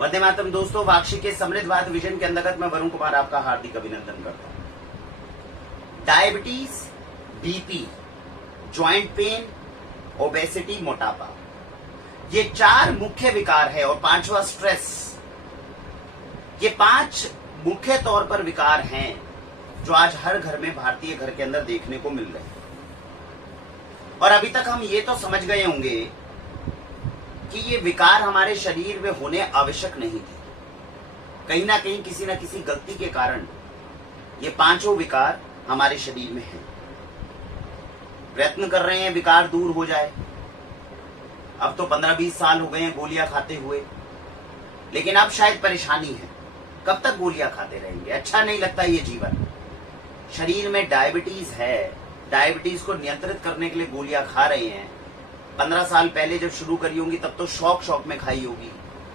वंदे मातरम दोस्तों, वाक्षी के समृद्ध भारत विजन के अंतर्गत मैं वरुण कुमार आपका हार्दिक अभिनंदन करता हूं। Diabetes, BP, joint pain, obesity, मोटापा, ये 4 मुख्य विकार है और 5वां स्ट्रेस। ये 5 मुख्य तौर पर विकार हैं जो आज हर घर में, भारतीय घर के अंदर देखने को मिल रहे हैं। और अभी तक हम ये तो समझ गए होंगे कि ये विकार हमारे शरीर में होने आवश्यक नहीं थे। कहीं ना कहीं किसी न किसी गलती के कारण ये 5 विकार हमारे शरीर में हैं। प्रयत्न कर रहे हैं विकार दूर हो जाए। अब तो 15-20 साल हो गए हैं गोलियां खाते हुए, लेकिन अब शायद परेशानी है। कब तक गोलियां खाते रहेंगे? अच्छा नहीं लगता ये जीवन। शरीर में डायबिटीज है, डायबिटीज को नियंत्रित करने के लिए गोलियां खा रहे हैं। 15 साल पहले जब शुरू करी होंगी तब तो शौक में खाई होगी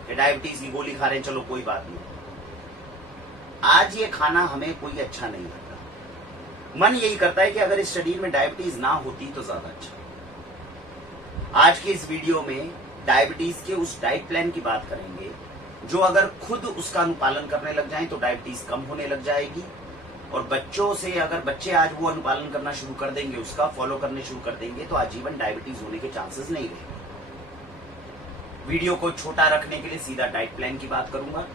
कि डायबिटीज की गोली खा रहे हैं, चलो कोई बात नहीं। आज ये खाना हमें कोई अच्छा नहीं लगता। मन यही करता है कि अगर इस शरीर में डायबिटीज ना होती तो ज्यादा अच्छा। आज की इस वीडियो में डायबिटीज के उस डाइट प्लान की बात करेंगे जो अगर खुद उसका अनुपालन करने लग जाएं तो डायबिटीज कम होने लग जाएगी। और बच्चों से अगर बच्चे आज वो अनुपालन करना शुरू कर देंगे, उसका फॉलो करने शुरू कर देंगे, तो आजीवन डायबिटीज होने के चांसेस नहीं रहेंगे। वीडियो को छोटा रखने के लिए सीधा डाइट प्लान की बात करूंगा।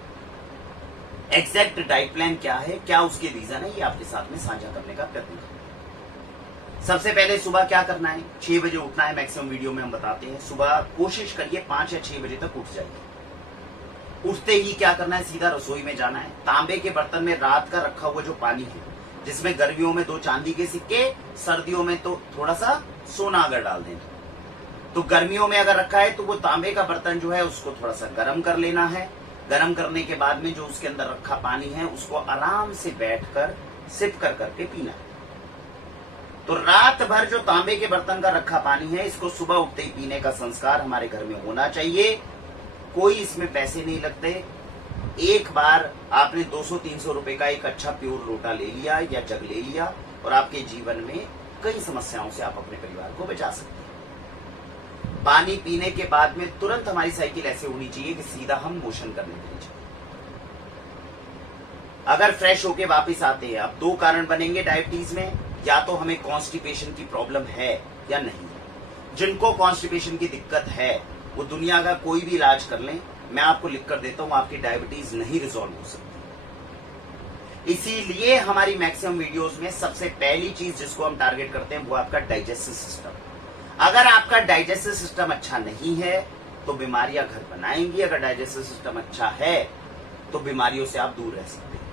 एग्जैक्ट डाइट प्लान क्या है, क्या उसके रीजन है, ये आपके साथ में साझा करने का प्रयत्न करूंगा। सबसे पहले सुबह क्या करना है? 6 बजे उठना है। मैक्सिमम वीडियो में हम बताते हैं सुबह कोशिश करिए 5 या 6 बजे तक उठ जाइए। उठते ही क्या करना है? सीधा रसोई में जाना है। तांबे के बर्तन में रात का रखा हुआ जो पानी है, जिसमें गर्मियों में 2 चांदी के सिक्के, सर्दियों में तो थोड़ा सा सोना अगर डाल दें तो गर्मियों में अगर रखा है तो वो तांबे का बर्तन जो है उसको थोड़ा सा गर्म कर लेना है। गर्म करने के बाद में जो उसके अंदर रखा पानी है उसको आराम से बैठकर सिप कर करके पीना है। तो रात भर जो तांबे के बर्तन का रखा पानी है, इसको सुबह उठते ही पीने का संस्कार हमारे घर में होना चाहिए। कोई इसमें पैसे नहीं लगते। एक बार आपने 200-300 रुपए का एक अच्छा प्योर लोटा ले लिया या जग ले लिया और आपके जीवन में कई समस्याओं से आप अपने परिवार को बचा सकते हैं। पानी पीने के बाद में तुरंत हमारी साइकिल ऐसे होनी चाहिए कि सीधा हम मोशन करने के लिए जाए। अगर फ्रेश होके वापस आते हैं, अब 2 कारण बनेंगे डायबिटीज में। या तो हमें कॉन्स्टिपेशन की प्रॉब्लम है या नहीं। जिनको कॉन्स्टिपेशन की दिक्कत है वो दुनिया का कोई भी इलाज कर लें, मैं आपको लिख कर देता हूं, आपकी डायबिटीज नहीं रिजॉल्व हो सकती। इसीलिए हमारी मैक्सिमम वीडियोस में सबसे पहली चीज जिसको हम टारगेट करते हैं वो आपका डाइजेस्टिव सिस्टम। अगर आपका डाइजेस्टिव सिस्टम अच्छा नहीं है तो बीमारियां घर बनाएंगी। अगर डाइजेस्टिव सिस्टम अच्छा है तो बीमारियों से आप दूर रह सकते हैं।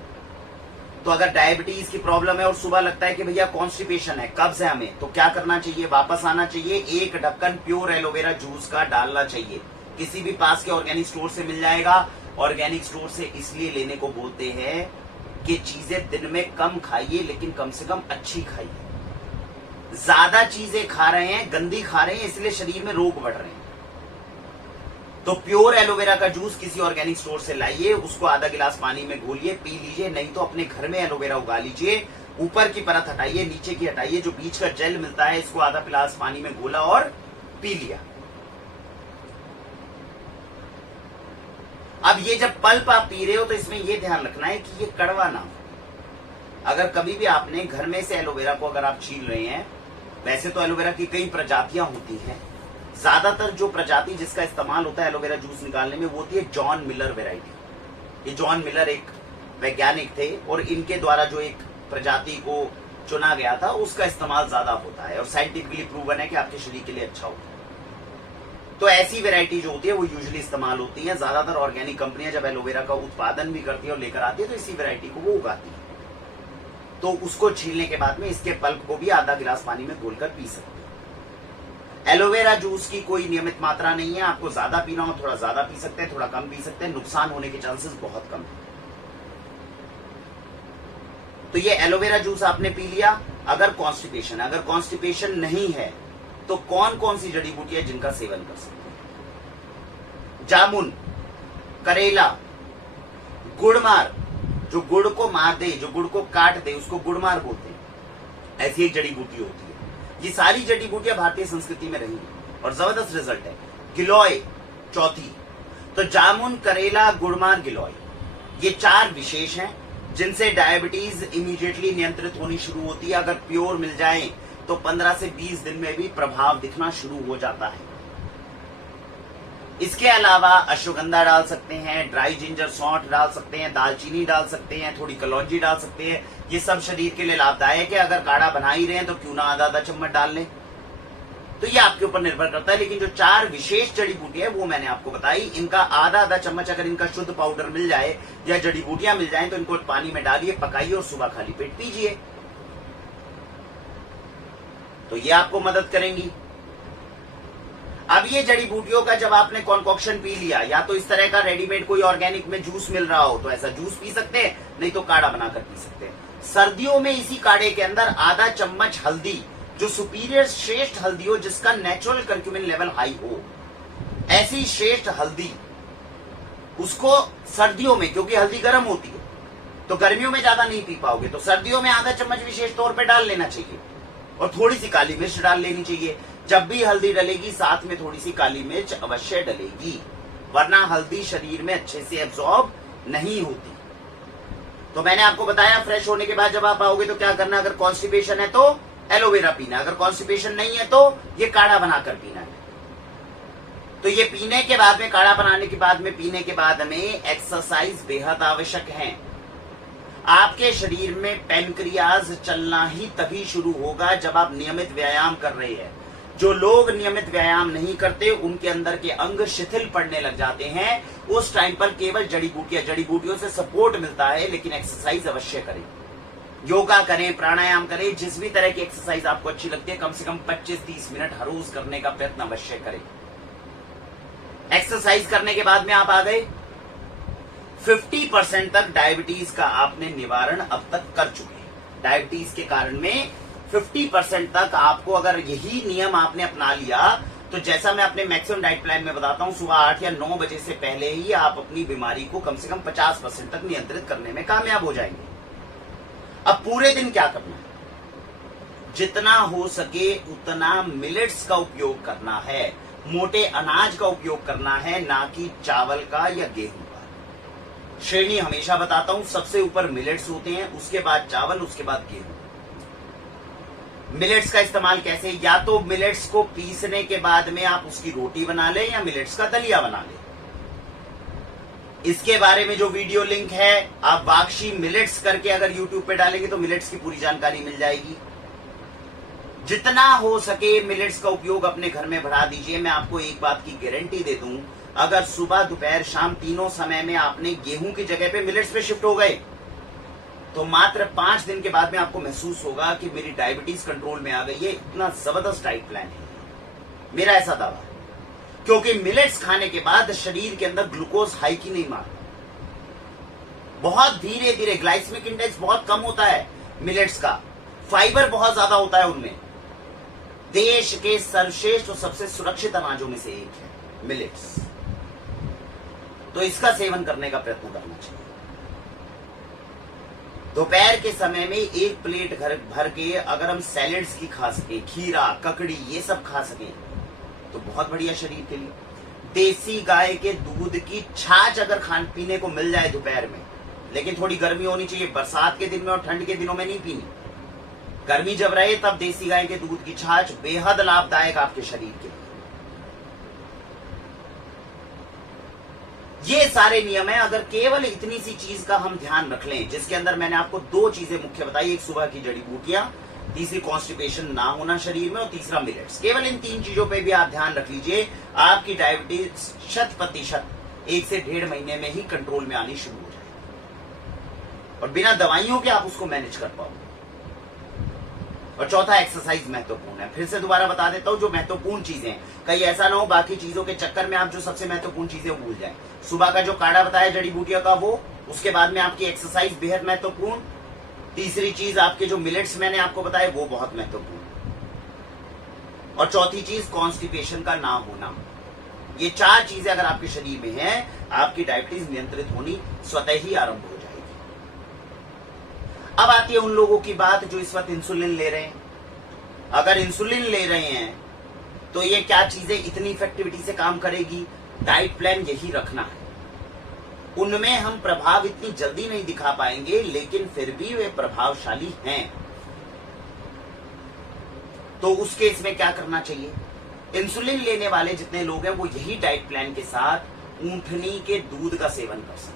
तो अगर डायबिटीज की प्रॉब्लम है और सुबह लगता है कि भैया कॉन्स्टिपेशन है, कब्ज है हमें, तो क्या करना चाहिए? वापस आना चाहिए। 1 ढक्कन प्योर एलोवेरा जूस का डालना चाहिए। किसी भी पास के ऑर्गेनिक स्टोर से मिल जाएगा। ऑर्गेनिक स्टोर से इसलिए लेने को बोलते हैं कि चीजें दिन में कम खाइए, लेकिन कम से कम अच्छी खाइए। ज्यादा चीजें खा रहे हैं, गंदी खा रहे हैं, इसलिए शरीर में रोग बढ़ रहे हैं। तो प्योर एलोवेरा का जूस किसी ऑर्गेनिक स्टोर से लाइए, उसको आधा गिलास पानी में घोलिए, पी लीजिए। नहीं तो अपने घर में एलोवेरा उगा लीजिए। ऊपर की परत हटाइए, नीचे की हटाइए, जो बीच का जेल मिलता है इसको आधा गिलास पानी में घोला और पी लिया। अब ये जब पल्प आप पी रहे हो तो इसमें ये ध्यान रखना है कि ये कड़वा ना हो। अगर कभी भी आपने घर में से एलोवेरा को अगर आप छील रहे हैं, वैसे तो एलोवेरा की कई प्रजातियां होती हैं। ज्यादातर जो प्रजाति जिसका इस्तेमाल होता है एलोवेरा जूस निकालने में वो होती है जॉन मिलर वैरायटी। ये जॉन मिलर एक वैज्ञानिक थे और इनके द्वारा जो एक प्रजाति को चुना गया था उसका इस्तेमाल ज्यादा होता है और साइंटिफिकली प्रूवन है कि आपके शरीर के लिए अच्छा होता है। तो ऐसी वैरायटी जो होती है वो यूजुअली इस्तेमाल होती है। ज्यादातर ऑर्गेनिक कंपनियां जब एलोवेरा का उत्पादन भी करती है और लेकर आती है तो इसी वैरायटी को वो उगाती है। तो उसको छीलने के बाद में इसके पल्प को भी आधा गिलास पानी में घोलकर पी सकते हैं। एलोवेरा जूस की कोई नियमित मात्रा नहीं है। आपको ज्यादा पीना हो थोड़ा ज्यादा पी सकते हैं, थोड़ा कम पी सकते हैं। नुकसान होने के चांसेस बहुत कम है। तो ये एलोवेरा जूस आपने पी लिया। अगर कॉन्स्टिपेशन नहीं है तो कौन कौन सी जड़ी बूटियां जिनका सेवन कर सकते हैं? जामुन, करेला, गुड़मार, जो गुड़ को मार दे, जो गुड़ को काट दे उसको गुड़मार बोलते हैं। ऐसी एक जड़ी बूटी होती है। ये सारी जड़ी बूटियां भारतीय संस्कृति में रही और जबरदस्त रिजल्ट है। गिलोय चौथी। तो जामुन, करेला, गुड़मार, गिलोय, ये 4 विशेष हैं जिनसे डायबिटीज इमीडिएटली नियंत्रित होनी शुरू होती है। अगर प्योर मिल जाए तो 15 से 20 दिन में भी प्रभाव दिखना शुरू हो जाता है। इसके अलावा अश्वगंधा डाल सकते हैं, ड्राई जिंजर सौंठ डाल सकते हैं, दालचीनी डाल सकते हैं, थोड़ी कलौंजी डाल सकते हैं। ये सब शरीर के लिए लाभदायक है। अगर काढ़ा बना ही रहे हैं तो क्यों ना आधा चम्मच डाल लें। तो ये आपके ऊपर निर्भर करता है। लेकिन जो 4 विशेष जड़ी बूटियां वो मैंने आपको बताई, इनका आधा चम्मच अगर इनका शुद्ध पाउडर मिल जाए या जड़ी बूटियां मिल जाए तो इनको पानी में डालिए, पकाइए और सुबह खाली पेट पीजिए, तो ये आपको मदद करेंगी। अब ये जड़ी बूटियों का जब आपने कॉन्कॉक्शन पी लिया, या तो इस तरह का रेडीमेड कोई ऑर्गेनिक में जूस मिल रहा हो तो ऐसा जूस पी सकते हैं, नहीं तो काढ़ा बनाकर पी सकते हैं। सर्दियों में इसी काढ़े के अंदर आधा चम्मच हल्दी, जो सुपीरियर श्रेष्ठ हल्दी हो, जिसका नेचुरल कर्क्यूमिन लेवल हाई हो, ऐसी श्रेष्ठ हल्दी, उसको सर्दियों में, क्योंकि हल्दी गर्म होती है तो गर्मियों में ज्यादा नहीं पी पाओगे, तो सर्दियों में आधा चम्मच विशेष तौर पे डाल लेना चाहिए। और थोड़ी सी काली मिर्च डाल लेनी चाहिए। जब भी हल्दी डलेगी साथ में थोड़ी सी काली मिर्च अवश्य डलेगी, वरना हल्दी शरीर में अच्छे से एब्जॉर्ब नहीं होती। तो मैंने आपको बताया फ्रेश होने के बाद जब आप आओगे तो क्या करना, अगर कॉन्स्टिपेशन है तो एलोवेरा पीना, अगर कॉन्स्टिपेशन नहीं है तो ये काढ़ा बनाकर पीना है। तो ये पीने के बाद में, काढ़ा बनाने के बाद में, पीने के बाद में एक्सरसाइज बेहद आवश्यक है। आपके शरीर में पैनक्रियाज चलना ही तभी शुरू होगा जब आप नियमित व्यायाम कर रहे हैं। जो लोग नियमित व्यायाम नहीं करते उनके अंदर के अंग शिथिल पड़ने लग जाते हैं। उस टाइम पर केवल जड़ी बूटियों से सपोर्ट मिलता है, लेकिन एक्सरसाइज अवश्य करें, योगा करें, प्राणायाम करें, जिस भी तरह की एक्सरसाइज आपको अच्छी लगती है, कम से कम 25-30 मिनट हर रोज करने का प्रयत्न अवश्य करें। एक्सरसाइज करने के बाद में आप आ गए 50% तक डायबिटीज का आपने निवारण अब तक कर चुके हैं। डायबिटीज के कारण में 50% तक आपको अगर यही नियम आपने अपना लिया तो जैसा मैं अपने मैक्सिमम डाइट प्लान में बताता हूं, सुबह 8 या 9 बजे से पहले ही आप अपनी बीमारी को कम से कम 50% तक नियंत्रित करने में कामयाब हो जाएंगे। अब पूरे दिन क्या करना है, जितना हो सके उतना मिलेट्स का उपयोग करना है, मोटे अनाज का उपयोग करना है, ना कि चावल का या गेहूं का। श्रेणी हमेशा बताता हूं, सबसे ऊपर मिलेट्स होते हैं, उसके बाद चावल, उसके बाद गेहूं। मिलेट्स का इस्तेमाल कैसे, या तो मिलेट्स को पीसने के बाद में आप उसकी रोटी बना लें या मिलेट्स का दलिया बना लें। इसके बारे में जो वीडियो लिंक है आप वाक्षी मिलेट्स करके अगर यूट्यूब पे डालेंगे तो मिलेट्स की पूरी जानकारी मिल जाएगी। जितना हो सके मिलेट्स का उपयोग अपने घर में बढ़ा दीजिए। मैं आपको एक बात की गारंटी दे दूं, अगर सुबह दोपहर शाम तीनों समय में आपने गेहूं की जगह पे मिलेट्स पे शिफ्ट हो गए तो मात्र 5 दिन के बाद में आपको महसूस होगा कि मेरी डायबिटीज कंट्रोल में आ गई है। इतना जबरदस्त डाइट प्लान है, मेरा ऐसा दावा है। क्योंकि मिलेट्स खाने के बाद शरीर के अंदर ग्लूकोज हाई की नहीं मारता, बहुत धीरे धीरे, ग्लाइसेमिक इंडेक्स बहुत कम होता है मिलेट्स का, फाइबर बहुत ज्यादा होता है उनमें। देश के सर्वश्रेष्ठ और सबसे सुरक्षित अनाजों में से एक है मिलेट्स। तो इसका सेवन करने का प्रयत्न करना चाहिए। दोपहर के समय में एक प्लेट घर भर के अगर हम सैलेड्स की खा सके, खीरा, ककड़ी, ये सब खा सके तो बहुत बढ़िया शरीर के लिए। देसी गाय के दूध की छाछ अगर खान पीने को मिल जाए दोपहर में, लेकिन थोड़ी गर्मी होनी चाहिए, बरसात के दिन में और ठंड के दिनों में नहीं पीनी। गर्मी जब रहे तब देसी गाय के दूध की छाछ बेहद लाभदायक आपके शरीर के लिए। ये सारे नियम है। अगर केवल इतनी सी चीज का हम ध्यान रख लें, जिसके अंदर मैंने आपको 2 चीजें मुख्य बताई, एक सुबह की जड़ी बूटियां, तीसरी कॉन्स्टिपेशन ना होना शरीर में, और तीसरा मिलेट्स। केवल इन 3 चीजों पे भी आप ध्यान रख लीजिए, आपकी डायबिटीज 100% 1 से 1.5 महीने में ही कंट्रोल में आनी शुरू हो जाएगी और बिना दवाइयों के आप उसको मैनेज कर पाओगे। और चौथा, एक्सरसाइज महत्वपूर्ण है। फिर से दोबारा बता देता हूं जो महत्वपूर्ण चीजें हैं, कहीं ऐसा ना हो बाकी चीजों के चक्कर में आप जो सबसे महत्वपूर्ण चीजें भूल जाएं। सुबह का जो काढ़ा बताया जड़ी बूटियों का वो, उसके बाद में आपकी एक्सरसाइज बेहद महत्वपूर्ण, तीसरी चीज आपके जो मिलेट्स मैंने आपको बताए वो बहुत महत्वपूर्ण, और चौथी चीज कॉन्स्टिपेशन का ना होना। ये 4 चीजें अगर आपके शरीर में हैं, आपकी डायबिटीज नियंत्रित होनी स्वतः ही आरंभ हो जाएगी। अब आती है उन लोगों की बात जो इस वक्त इंसुलिन ले रहे हैं। अगर इंसुलिन ले रहे हैं तो ये क्या चीजें इतनी इफेक्टिविटी से काम करेगी, डाइट प्लान यही रखना है। उनमें हम प्रभाव इतनी जल्दी नहीं दिखा पाएंगे, लेकिन फिर भी वे प्रभावशाली हैं। तो उस केस में क्या करना चाहिए? इंसुलिन लेने वाले जितने लोग हैं वो यही डाइट प्लान के साथ ऊंटनी के दूध का सेवन कर सकते हैं।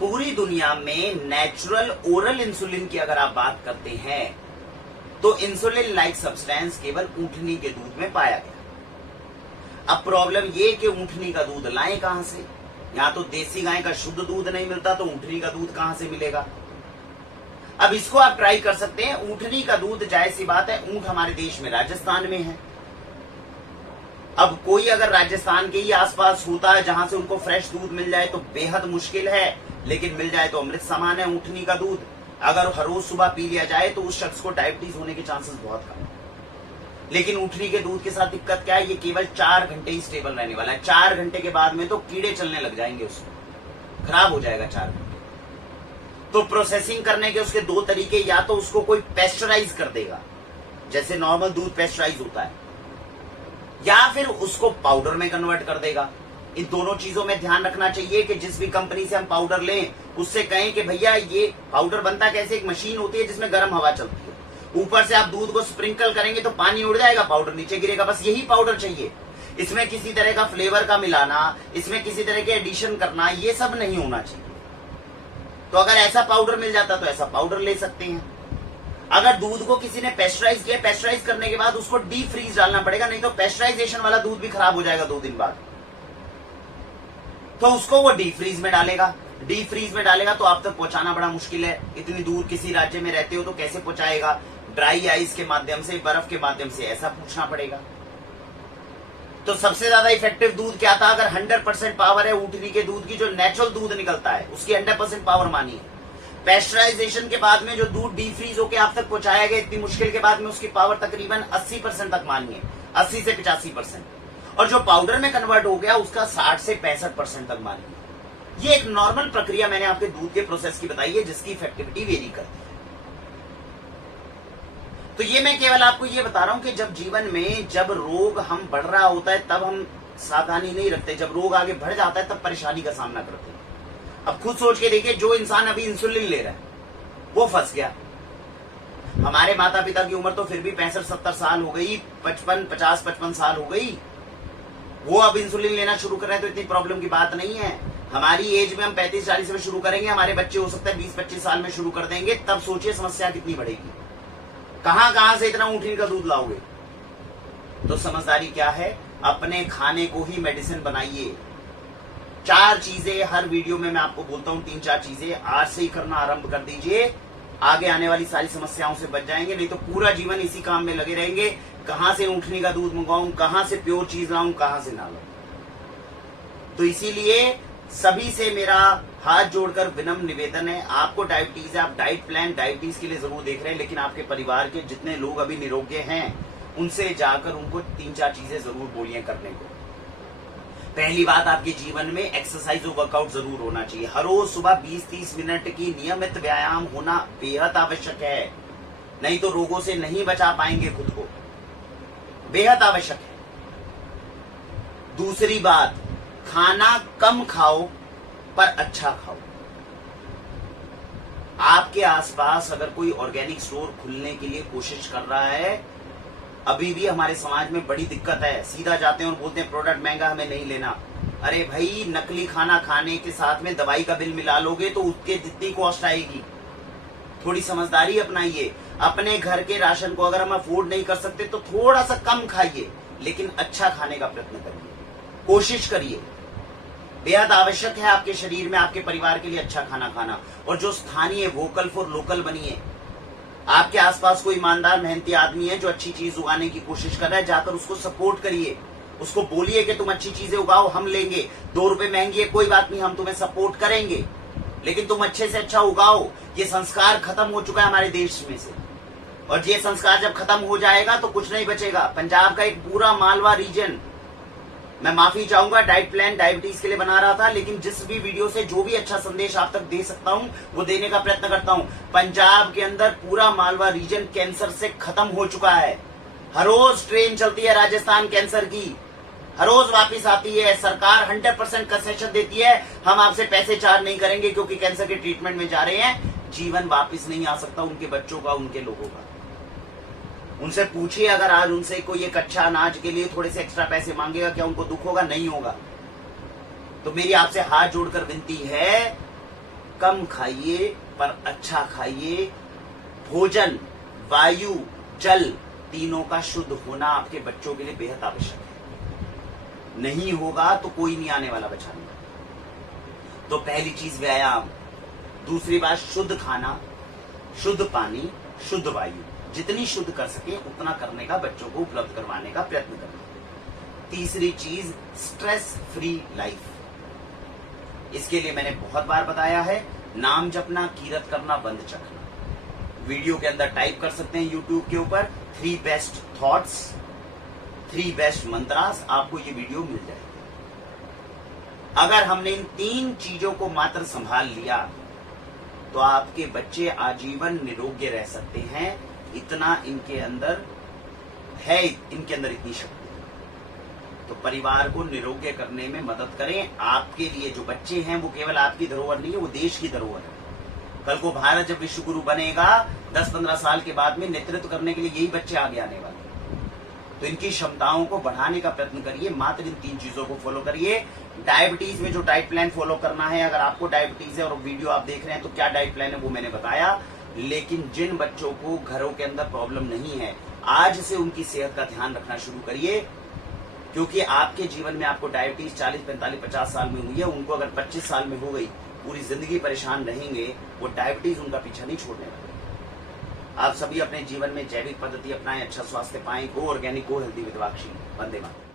पूरी दुनिया में नेचुरल ओरल इंसुलिन की अगर आप बात करते हैं तो इंसुलिन लाइक सब्सटेंस केवल ऊंटनी के दूध में पाया गया। अब प्रॉब्लम ये कि ऊंटनी का दूध लाएं कहां से? यहां तो देसी गाय का शुद्ध दूध नहीं मिलता, तो ऊंटनी का दूध कहां से मिलेगा? अब इसको आप ट्राई कर सकते हैं। ऊंटनी का दूध, जाहिर सी बात है, ऊंट हमारे देश में राजस्थान में है। अब कोई अगर राजस्थान के ही आसपास होता है जहां से उनको फ्रेश दूध मिल जाए तो बेहद मुश्किल है, लेकिन मिल जाए तो अमृत समान है ऊंटनी का दूध। अगर हर रोज सुबह पी लिया जाए तो उस शख्स को डायबिटीज होने के चांसेस बहुत कम है। लेकिन ऊंटनी के दूध के साथ दिक्कत क्या है? ये केवल 4 घंटे ही स्टेबल रहने वाला है। 4 घंटे के बाद में तो कीड़े चलने लग जाएंगे, उसमें खराब हो जाएगा 4 घंटे। तो प्रोसेसिंग करने के उसके 2 तरीके, या तो उसको कोई पेस्चराइज कर देगा जैसे नॉर्मल दूध पेस्चराइज होता है, या फिर उसको पाउडर में कन्वर्ट कर देगा। इन दोनों चीजों में ध्यान रखना चाहिए कि जिस भी कंपनी से हम पाउडर लें उससे कहें कि भैया ये पाउडर बनता कैसे? एक मशीन होती है जिसमें गर्म हवा चलती है, ऊपर से आप दूध को स्प्रिंकल करेंगे तो पानी उड़ जाएगा, पाउडर नीचे गिरेगा। बस यही पाउडर चाहिए। इसमें किसी तरह का फ्लेवर का मिलाना, इसमें किसी तरह के एडिशन करना, ये सब नहीं होना चाहिए। तो अगर ऐसा पाउडर मिल जाता तो ऐसा पाउडर ले सकते हैं। अगर दूध को किसी ने पेस्चराइज किया, पेस्चराइज करने के बाद उसको डीप फ्रीज डालना पड़ेगा, नहीं तो पेस्चराइजेशन वाला दूध भी खराब हो जाएगा 2 दिन बाद। तो उसको वो डीप फ्रीज में डालेगा। डीप फ्रीज में डालेगा तो आप तक पहुंचाना बड़ा मुश्किल है। इतनी दूर किसी राज्य में रहते हो तो कैसे पहुंचाएगा? ड्राई आइस के माध्यम से, बर्फ के माध्यम से, ऐसा पूछना पड़ेगा। तो सबसे ज्यादा इफेक्टिव दूध क्या था? अगर 100% पावर है ऊंटनी के दूध की, जो नेचुरल दूध निकलता है उसकी 100% पावर मानिए। पेस्चराइजेशन के बाद में जो दूध डीप फ्रीज होकर आप तक पहुंचाया गया इतनी मुश्किल के बाद में, उसकी पावर तकरीबन 80% तक मानिए, 80 से 85%। और जो पाउडर में कन्वर्ट हो गया उसका 60 से 65% तक मानिए। ये एक नॉर्मल प्रक्रिया मैंने आपके दूध के प्रोसेस की बताई है जिसकी इफेक्टिविटी वेरी करती है। तो ये मैं केवल आपको ये बता रहा हूं कि जब जीवन में जब रोग हम बढ़ रहा होता है तब हम सावधानी नहीं रखते, जब रोग आगे बढ़ जाता है तब परेशानी का सामना करते हैं। अब खुद सोच के देखिए, जो इंसान अभी इंसुलिन ले रहा है वो फंस गया। हमारे माता पिता की उम्र तो फिर भी 65-70 साल हो गई, 50-55 साल हो गई, वो अब इंसुलिन लेना शुरू कर रहे हैं तो इतनी प्रॉब्लम की बात नहीं है। हमारी एज में हम 35-40 में शुरू करेंगे, हमारे बच्चे हो सकता है 20-25 साल में शुरू कर देंगे, तब सोचिए समस्या कितनी बढ़ेगी। कहां से इतना ऊंटनी का दूध लाओगे? तो समझदारी क्या है? अपने खाने को ही मेडिसिन बनाइए। 4 चीजें हर वीडियो में मैं आपको बोलता हूं, 3-4 चीजें आज से ही करना आरंभ कर दीजिए। आगे आने वाली सारी समस्याओं से बच जाएंगे, नहीं तो पूरा जीवन इसी काम में लगे रहेंगे। कहां से ऊंटनी का दूध मंगाऊं, कहां से प्योर चीज लाऊं, कहां से ना लाऊं। तो इसीलिए सभी से मेरा हाथ जोड़कर विनम्र निवेदन है, आपको डायबिटीज है, आप डाइट प्लान डायबिटीज के लिए जरूर देख रहे हैं, लेकिन आपके परिवार के जितने लोग अभी निरोग्य हैं उनसे जाकर उनको 3-4 चीजें जरूर बोलिए करने को। पहली बात, आपके जीवन में एक्सरसाइज और वर्कआउट जरूर होना चाहिए। हर रोज सुबह 20-30 मिनट की नियमित व्यायाम होना बेहद आवश्यक है, नहीं तो रोगों से नहीं बचा पाएंगे खुद को, बेहद आवश्यक है। दूसरी बात, खाना कम खाओ पर अच्छा खाओ। आपके आसपास अगर कोई ऑर्गेनिक स्टोर खुलने के लिए कोशिश कर रहा है, अभी भी हमारे समाज में बड़ी दिक्कत है। सीधा जाते हैं और बोलते हैं प्रोडक्ट महंगा, हमें नहीं लेना। अरे भाई, नकली खाना खाने के साथ में दवाई का बिल मिला लोगे तो उसके जितनी कॉस्ट आएगी। थोड़ी समझदारी अपनाइए। अपने घर के राशन को अगर हम अफोर्ड नहीं कर सकते तो थोड़ा सा कम खाइए, लेकिन अच्छा खाने का प्रयत्न करिए, कोशिश करिए। बेहद आवश्यक है आपके शरीर में, आपके परिवार के लिए अच्छा खाना खाना। और जो स्थानीय वोकल फॉर लोकल बनिए। आपके आसपास कोई ईमानदार मेहनती आदमी है जो अच्छी चीज उगाने की कोशिश कर रहा है, जाकर उसको सपोर्ट करिए। उसको बोलिए कि तुम अच्छी चीजें उगाओ, हम लेंगे, 2 रुपए महंगी है कोई बात नहीं, हम तुम्हें सपोर्ट करेंगे, लेकिन तुम अच्छे से अच्छा उगाओ। ये संस्कार खत्म हो चुका है हमारे देश में से, और ये संस्कार जब खत्म हो जाएगा तो कुछ नहीं बचेगा। पंजाब का एक पूरा मालवा रीजन, मैं माफी चाहूंगा, डाइट प्लान डायबिटीज के लिए बना रहा था, लेकिन जिस भी वीडियो से जो भी अच्छा संदेश आप तक दे सकता हूं वो देने का प्रयत्न करता हूं। पंजाब के अंदर पूरा मालवा रीजन कैंसर से खत्म हो चुका है। हर रोज ट्रेन चलती है राजस्थान कैंसर की। हर रोज वापिस आती है। सरकार 100% कंसेशन देती है, हम आपसे पैसे चार्ज नहीं करेंगे क्योंकि कैंसर के ट्रीटमेंट में जा रहे हैं। जीवन वापिस नहीं आ सकता उनके बच्चों का, उनके लोगों का। उनसे पूछिए, अगर आज उनसे कोई एक अच्छा अनाज के लिए थोड़े से एक्स्ट्रा पैसे मांगेगा, क्या उनको दुख होगा? नहीं होगा। तो मेरी आपसे हाथ जोड़कर विनती है, कम खाइए पर अच्छा खाइए। भोजन, वायु, जल तीनों का शुद्ध होना आपके बच्चों के लिए बेहद आवश्यक है। नहीं होगा तो कोई नहीं आने वाला बचाने। तो पहली चीज व्यायाम, दूसरी बात शुद्ध खाना, शुद्ध पानी, शुद्ध वायु। जितनी शुद्ध कर सके उतना करने का, बच्चों को उपलब्ध करवाने का प्रयत्न करना। तीसरी चीज स्ट्रेस फ्री लाइफ। इसके लिए मैंने बहुत बार बताया है, नाम जपना, कीरत करना, बंद चखना। वीडियो के अंदर टाइप कर सकते हैं यूट्यूब के ऊपर 3 बेस्ट थॉट्स, 3 बेस्ट मंत्रास, आपको ये वीडियो मिल जाएगी। अगर हमने इन 3 चीजों को मात्र संभाल लिया तो आपके बच्चे आजीवन निरोग्य रह सकते हैं। इतना इनके अंदर है, इनके अंदर इतनी शक्ति है। तो परिवार को निरोग्य करने में मदद करें। आपके लिए जो बच्चे हैं वो केवल आपकी धरोहर नहीं है, वो देश की धरोहर है। कल को भारत जब विश्व गुरु बनेगा 10-15 साल के बाद में, नेतृत्व करने के लिए यही बच्चे आगे आने वाले हैं। तो इनकी क्षमताओं को बढ़ाने का प्रयत्न करिए। मात्र इन 3 चीजों को फॉलो करिए। डायबिटीज में जो डाइट प्लान फॉलो करना है, अगर आपको डायबिटीज है और वीडियो आप देख रहे हैं तो क्या डाइट प्लान है वो मैंने बताया। लेकिन जिन बच्चों को घरों के अंदर प्रॉब्लम नहीं है, आज से उनकी सेहत का ध्यान रखना शुरू करिए। क्योंकि आपके जीवन में आपको डायबिटीज 40, 45, 50 साल में हुई है, उनको अगर 25 साल में हो गई, पूरी जिंदगी परेशान रहेंगे। वो डायबिटीज उनका पीछा नहीं छोड़ने वाले। आप सभी अपने जीवन में जैविक पद्धति अपनाएं, अच्छा स्वास्थ्य पाएं। Go organic, go healthy with Vakshi. वंदे मातरम।